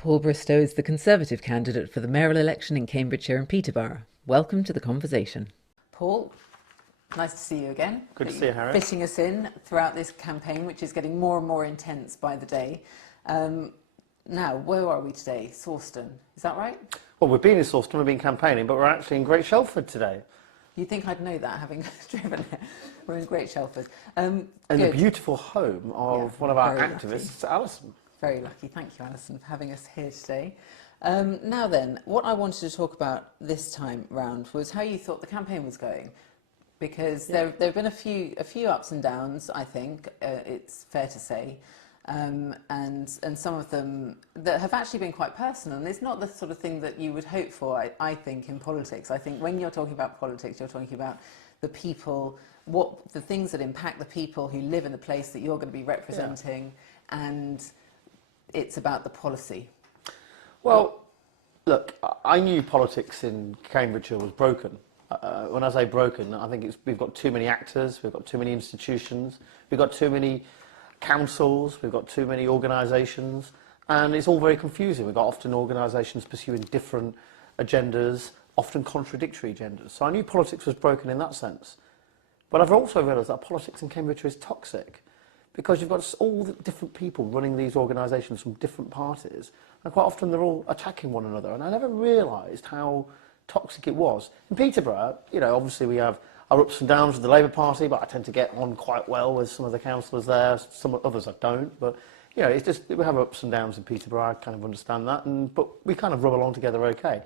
Paul Bristow is the Conservative candidate for the mayoral election in Cambridgeshire and Peterborough. Welcome to the conversation. Paul, nice to see you again. Good to see you, Harry. Fitting us in throughout this campaign, which is getting more and more intense by the day. Now, where are we today? Sawston, is that right? Well, we've been in Sawston, we've been campaigning, but we're actually in Great Shelford today. You'd think I'd know that, having driven it. We're in Great Shelford. In the beautiful home of one of our activists, Alison. Very lucky. Thank you, Alison, for having us here today. Now then, what I wanted to talk about this time round was how you thought the campaign was going. Because there have been a few ups and downs, I think, it's fair to say. And some of them that have actually been quite personal. And it's not the sort of thing that you would hope for, I think, in politics. I think when you're talking about politics, you're talking about the people, the things that impact the people who live in the place that you're going to be representing, and it's about the policy. Well, look, I knew politics in Cambridgeshire was broken. When I say broken, I think we've got too many actors, we've got too many institutions, we've got too many councils, we've got too many organisations, and it's all very confusing. We've got often organisations pursuing different agendas, often contradictory agendas. So I knew politics was broken in that sense. But I've also realised that politics in Cambridgeshire is toxic, because you've got all the different people running these organisations from different parties, and quite often they're all attacking one another. And I never realised how toxic it was. In Peterborough, you know, obviously we have our ups and downs with the Labour Party, but I tend to get on quite well with some of the councillors there, some others I don't. But, you know, it's just, we have ups and downs in Peterborough, I kind of understand that, but we kind of rub along together okay.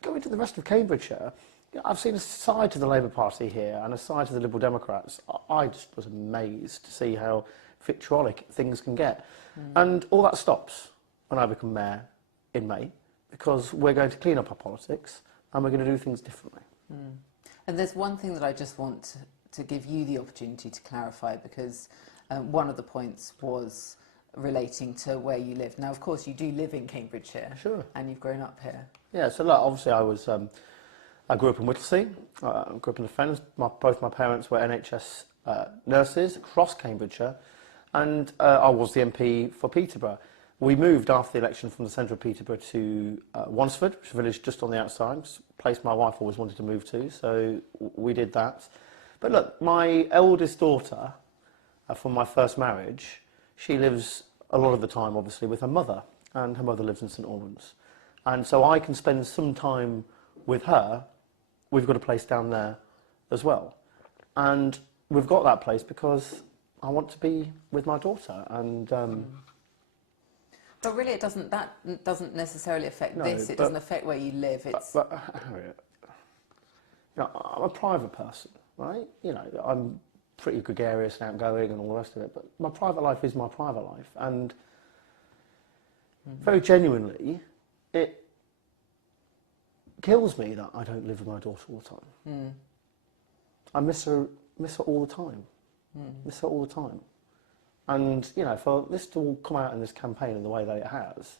Going to the rest of Cambridgeshire, you know, I've seen a side to the Labour Party here and a side to the Liberal Democrats. I just was amazed to see how vitriolic things can get. And all that stops when I become mayor in May, because we're going to clean up our politics and we're going to do things differently. And there's one thing that I just want to give you the opportunity to clarify, because one of the points was relating to where you live. Now, of course, you do live in Cambridgeshire. Sure. And you've grown up here. Yeah, so look, obviously I grew up in Whittlesea, I grew up in the Fens. Both my parents were NHS nurses across Cambridgeshire, and I was the MP for Peterborough. We moved after the election from the centre of Peterborough to Wansford, which is a village just on the outside, a place my wife always wanted to move to, so we did that. But look, my eldest daughter, from my first marriage, she lives a lot of the time, obviously, with her mother, and her mother lives in St Albans. And so I can spend some time with her. We've got a place down there as well. And we've got that place because I want to be with my daughter. And but really, that doesn't necessarily affect this. It doesn't affect where you live. But Harriet, you know, I'm a private person, right? You know, I'm pretty gregarious and outgoing and all the rest of it. But my private life is my private life, and very genuinely, it kills me that I don't live with my daughter all the time. I miss her all the time. Miss her all the time. And, you know, for this to all come out in this campaign in the way that it has,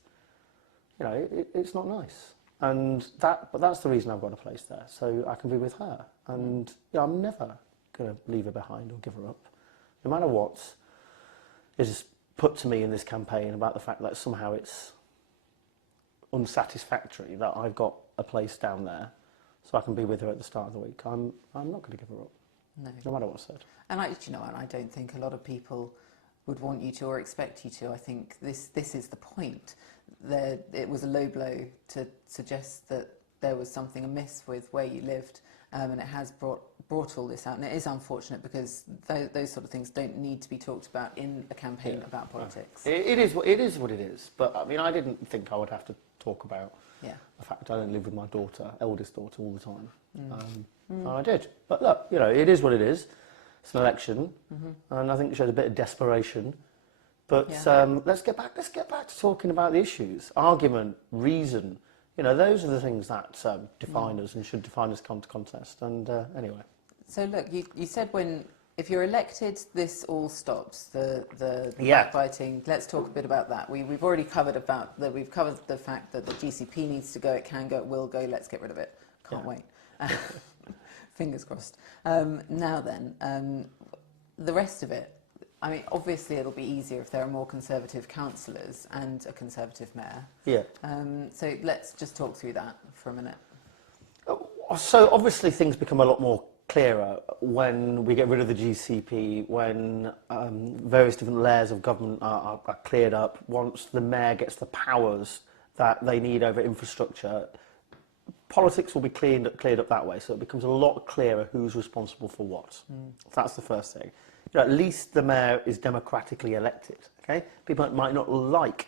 you know, it's not nice. And but that's the reason I've got a place there, so I can be with her. And, you know, I'm never going to leave her behind or give her up. No matter what is put to me in this campaign about the fact that somehow it's unsatisfactory that I've got a place down there so I can be with her at the start of the week, I'm not going to give her up. No matter what's said. And I don't think a lot of people would want you to or expect you to. I think this is the point. It was a low blow to suggest that there was something amiss with where you lived, and it has brought all this out. And it is unfortunate, because those sort of things don't need to be talked about in a campaign about politics. It is what it is. But I mean, I didn't think I would have to talk about the fact I don't live with my daughter, eldest daughter, all the time. And I did. But look, you know, it is what it is. It's an election, and I think it showed a bit of desperation. But let's get back to talking about the issues, argument, reason. You know, those are the things that define us and should define us contest. And anyway. So look, you said if you're elected, this all stops. The backbiting. Let's talk a bit about that. We've already covered We've covered the fact that the GCP needs to go. It can go. It will go. Let's get rid of it. Can't wait. Fingers crossed. Now then, the rest of it. I mean, obviously it'll be easier if there are more Conservative councillors and a Conservative mayor. Yeah. So let's just talk through that for a minute. So obviously things become a lot more clearer when we get rid of the GCP, when various different layers of government are cleared up, once the mayor gets the powers that they need over infrastructure. Politics will be cleared up that way, so it becomes a lot clearer who's responsible for what. That's the first thing. You know, at least the mayor is democratically elected. Okay, people might not like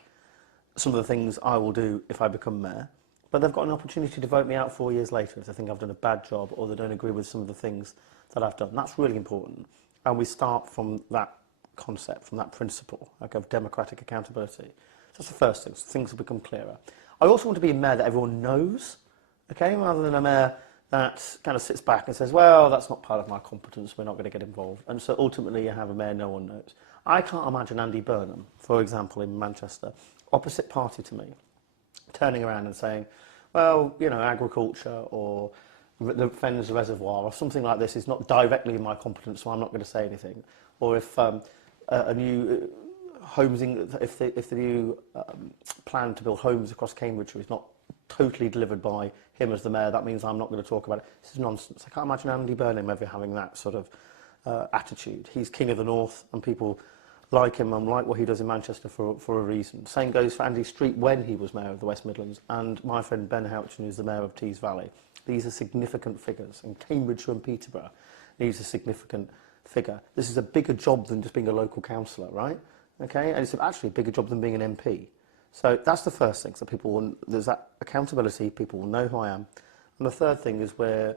some of the things I will do if I become mayor, but they've got an opportunity to vote me out 4 years later if they think I've done a bad job or they don't agree with some of the things that I've done. That's really important, and we start from that concept, from that principle, like, of democratic accountability. So that's the first thing. So things will become clearer. I also want to be a mayor that everyone knows. Okay, rather than a mayor that kind of sits back and says, well, that's not part of my competence, we're not going to get involved. And so ultimately you have a mayor no one knows. I can't imagine Andy Burnham, for example, in Manchester, opposite party to me, turning around and saying, well, you know, agriculture or the Fens Reservoir or something like this is not directly in my competence, so I'm not going to say anything. Or if a new if the new plan to build homes across Cambridgeshire is not totally delivered by him as the mayor, that means I'm not going to talk about it. This is nonsense. I can't imagine Andy Burnham ever having that sort of attitude. He's king of the north and people like him and like what he does in Manchester for a reason. Same goes for Andy Street when he was mayor of the West Midlands, and my friend Ben Houchin, who's the mayor of Tees Valley. These are significant figures, and Cambridgeshire and Peterborough needs a significant figure. This is a bigger job than just being a local councillor, right? Okay, and it's actually a bigger job than being an MP. So that's the first thing. So there's that accountability. People will know who I am. And the third thing is we're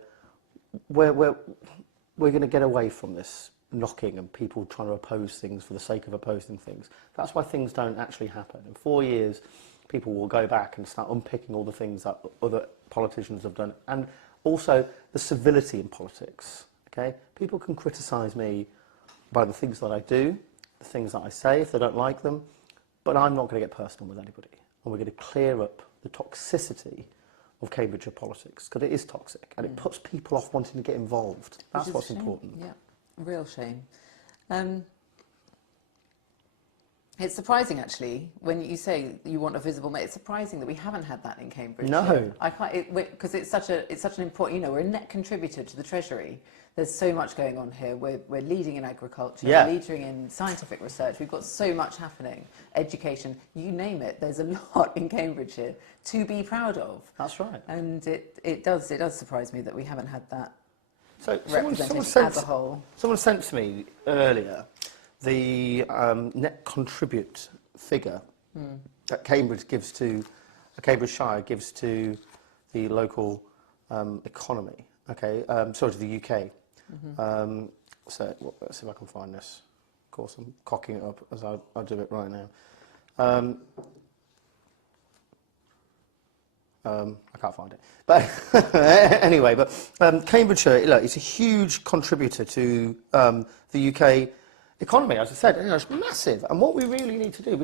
going to get away from this knocking and people trying to oppose things for the sake of opposing things. That's why things don't actually happen. In 4 years, people will go back and start unpicking all the things that other politicians have done. And also the civility in politics. Okay, people can criticise me by the things that I do, the things that I say if they don't like them. But I'm not going to get personal with anybody. And we're going to clear up the toxicity of Cambridgeshire politics, because it is toxic and it puts people off wanting to get involved. That's what's important. Yeah, real shame. It's surprising, actually, when you say you want a visible mayor. It's surprising that we haven't had that in Cambridge. No, I can't, because it's such an important. You know, we're a net contributor to the Treasury. There's so much going on here. We're leading in agriculture. Yeah. We're leading in scientific research. We've got so much happening. Education, you name it. There's a lot in Cambridgeshire to be proud of. that's right. And it does surprise me that we haven't had that So representation as a whole. Someone sent to me earlier the net contribute figure that Cambridgeshire gives to the local economy. Okay, sorry, to the UK. So let's see if I can find this. Of course, I'm cocking it up as I do it right now. I can't find it. But anyway, Cambridgeshire, look, it's a huge contributor to the UK economy. As I said, it's massive. And what we really need to do,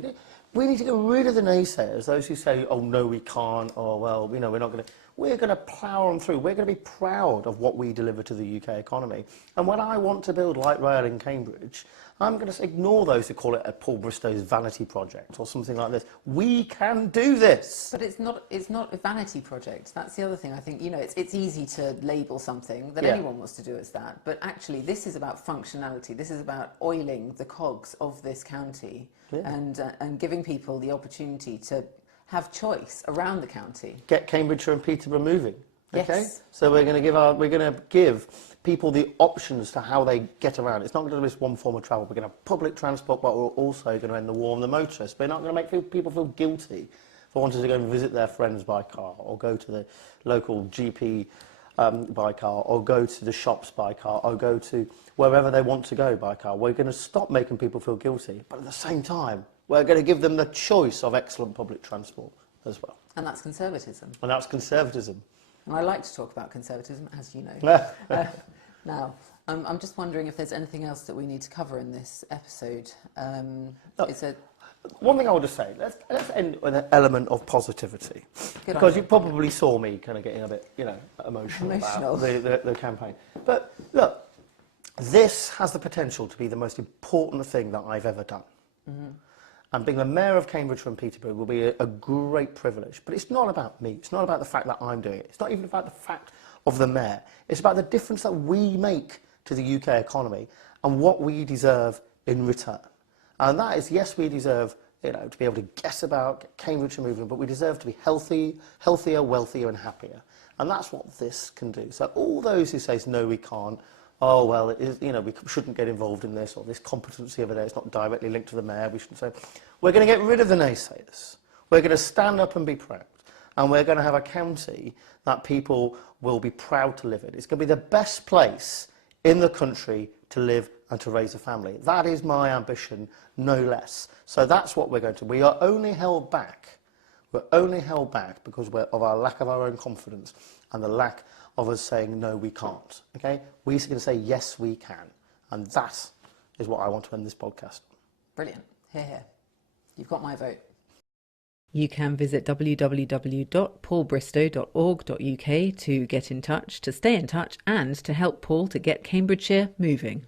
we need to get rid of the naysayers, those who say, oh, no, we can't, or, well, we're not going to. We're going to plough on through. We're going to be proud of what we deliver to the UK economy. And when I want to build light rail in Cambridge, I'm going to ignore those who call it a Paul Bristow's vanity project or something like this. We can do this. But it's not a vanity project. That's the other thing. I think, it's easy to label something that Yeah. anyone wants to do as that. But actually, this is about functionality. This is about oiling the cogs of this county and giving people the opportunity to have choice around the county. Get Cambridgeshire and Peterborough moving. Okay? Yes. So we're going to give people the options to how they get around. It's not going to be just one form of travel. We're going to have public transport, but we're also going to end the war on the motorist. We're not going to make people feel guilty for wanting to go and visit their friends by car, or go to the local GP by car, or go to the shops by car, or go to wherever they want to go by car. We're going to stop making people feel guilty, but at the same time, we're going to give them the choice of excellent public transport as well. And that's conservatism. And that's conservatism. And I like to talk about conservatism, as you know. Now, I'm just wondering if there's anything else that we need to cover in this episode. One thing I would just say, let's end with an element of positivity. Good Because idea. you probably saw me kind of getting a bit, emotional about the campaign. But look, This has the potential to be the most important thing that I've ever done. And being the mayor of Cambridgeshire and Peterborough will be a great privilege. But it's not about me. It's not about the fact that I'm doing it. It's not even about the fact of the mayor. It's about the difference that we make to the UK economy and what we deserve in return. And that is, yes, we deserve, to be able to guess about Cambridgeshire Moving, but we deserve to be healthier, wealthier and happier. And that's what this can do. So all those who say, no, we can't, oh, well, it is, we shouldn't get involved in this, or this competency over there, it's not directly linked to the mayor, we shouldn't say. We're going to get rid of the naysayers. We're going to stand up and be proud. And we're going to have a county that people will be proud to live in. It's going to be the best place in the country to live and to raise a family. That is my ambition, no less. So that's what we're going to. We are only held back. We're only held back because of our lack of our own confidence and the lack of us saying, no, we can't. Okay? We're going to say, yes, we can. And that is what I want to end this podcast. Brilliant. Hear, hear. You've got my vote. You can visit www.paulbristow.org.uk to get in touch, to stay in touch, and to help Paul to get Cambridgeshire moving.